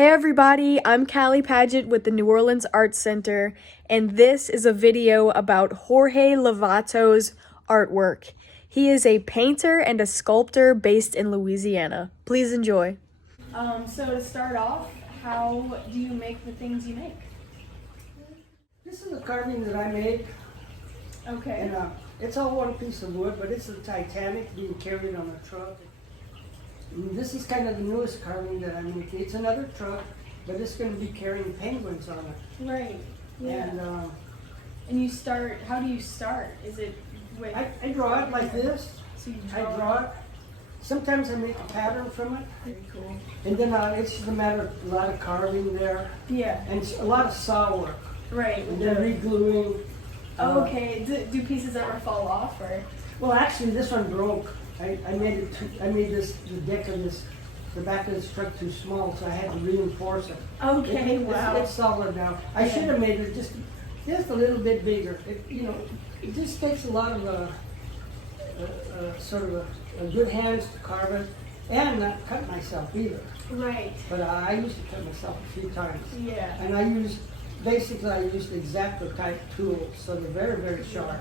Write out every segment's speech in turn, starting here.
Hey everybody, I'm Kalli Padgett with the New Orleans Arts Center, and this is a video about Jorge Lovato's artwork. He is a painter and a sculptor based in Louisiana. Please enjoy. So to start off, how do you make the things you make? This is a carving that I made, Okay. and it's all one piece of wood, but it's the Titanic being carried on a truck. And this is kind of the newest carving that I'm making. It's another truck, but it's going to be carrying penguins on it. Right. Yeah. And you start, how do you start? Is it with... I draw it like this. So you I draw it. Sometimes I make a pattern from it. Very cool. And then it's just a matter of a lot of carving there. Yeah. And a lot of saw work. Right. And then re-gluing. Oh, okay. Do pieces ever fall off, or? Well, actually, this one broke. I made the deck of this, the back of this truck too small, so I had to reinforce it. Okay, wow. It's solid now. I should have made it just a little bit bigger. It just takes a lot of sort of a good hands to carve it, and not cut myself either. Right. But I used to cut myself a few times. Yeah. And I used X-Acto type tools, so they're very, very sharp.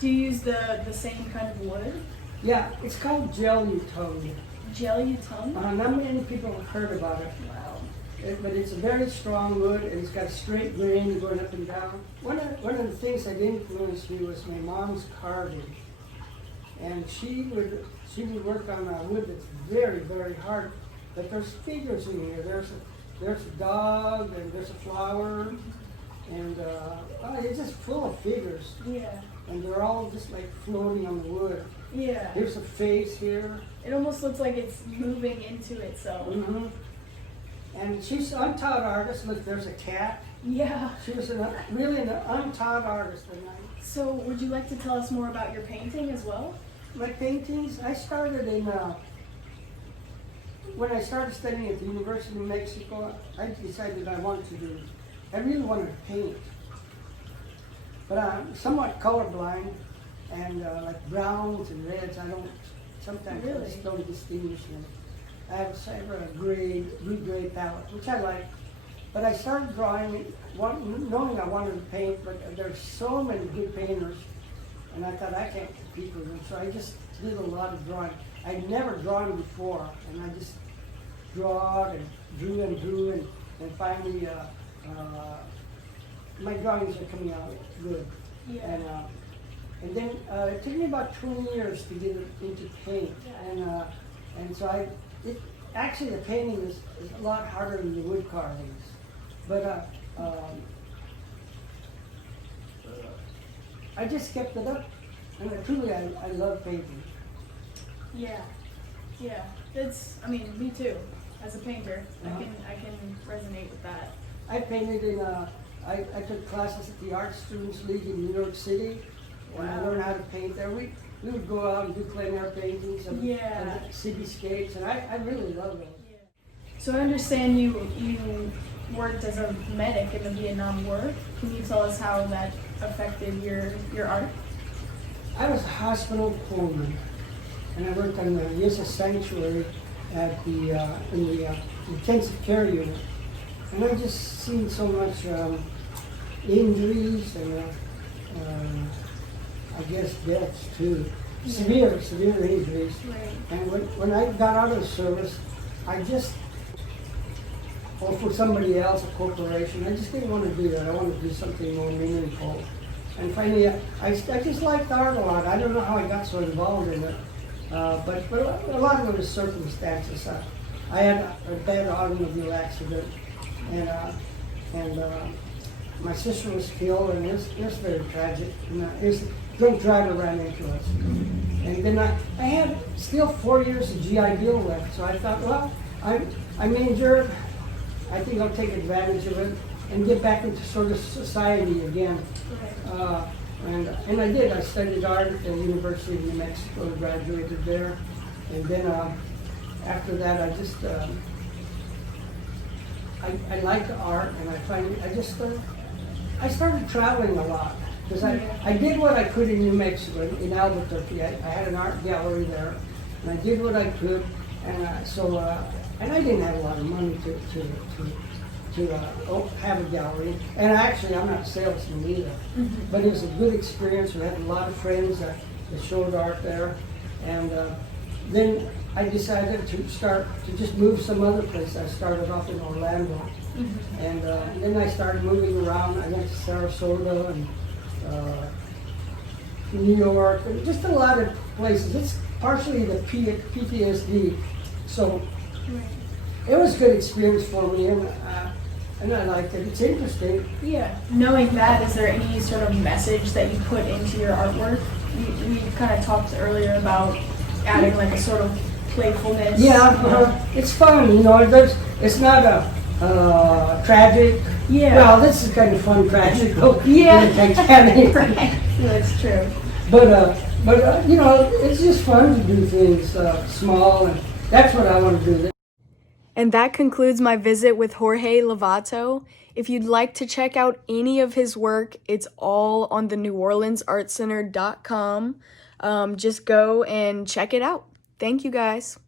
Do you use the same kind of wood? Yeah, it's called Jelly-tongue. Jelly-tongue? Not many people have heard about it. Wow. But it's a very strong wood, and it's got a straight grain going up and down. One of the things that influenced me was my mom's carving. And she would work on a wood that's very, very hard. But there's figures in here. There's a dog, and there's a flower, and it's just full of figures. Yeah. And they're all just like floating on the wood. Yeah. There's a face here. It almost looks like it's moving into itself. Mm-hmm. And she's an untaught artist. Look, there's a cat. Yeah. She was really an untaught artist. So would you like to tell us more about your painting as well? My paintings, I started when I started studying at the University of New Mexico, I decided I really wanted to paint. But I'm somewhat colorblind, and like browns and reds, sometimes I just don't distinguish them. I have a blue-gray palette, which I like. But I started drawing, knowing I wanted to paint, but there's so many good painters, and I thought I can't compete with them, so I just did a lot of drawing. I'd never drawn before, and I just drew, and finally my drawings are coming out good. Yeah. And then it took me about 20 years to get into paint, and so actually the painting is a lot harder than the wood carvings, but I just kept it up, and I love painting. Yeah, yeah. Me too. As a painter, I can resonate with that. I painted I took classes at the Art Students League in New York City, and I learned how to paint there. We would go out and do plein air paintings and cityscapes, and I really love them. Yeah. So I understand you worked as a medic in the Vietnam War. Can you tell us how that affected your art? I was a hospital corpsman, and I worked on the USS Sanctuary at in the intensive care unit, and I've just seen so much injuries and I guess deaths too, severe injuries. Right. And when I got out of the service, or for somebody else, a corporation, I just didn't want to do that. I wanted to do something more meaningful. And finally, I just liked art a lot. I don't know how I got so involved in it, but a lot of it was circumstances. I had a bad automobile accident, and my sister was killed, and it was very tragic. And a drunk driver ran into us. And then I had still 4 years of GI Bill left, so I thought, well, I'm injured. I think I'll take advantage of it and get back into sort of society again. And I did. I studied art at the University of New Mexico and graduated there. And then after that, I liked art, and I started traveling a lot. Because I did what I could in New Mexico, in Albuquerque. I had an art gallery there, and I did what I could. And so and I didn't have a lot of money to have a gallery. And actually, I'm not a salesman either. But it was a good experience. We had a lot of friends that showed art there. And then I decided to just move some other place. I started off in Orlando. And then I started moving around. I went to Sarasota and New York, and just a lot of places. It's partially the PTSD. So it was a good experience for me, and I liked it. It's interesting. Yeah. Knowing that, is there any sort of message that you put into your artwork? We kind of talked earlier about adding like a sort of playfulness. Yeah, it's fun. You know, it's not a tragic. Yeah. Well, this is kind of fun, tragic. Yeah. Titanic. Right. That's true. But you know, it's just fun to do things small, and that's what I want to do. And that concludes my visit with Jorge Lovato. If you'd like to check out any of his work, it's all on the NewOrleansArtCenter.com. Just go and check it out. Thank you, guys.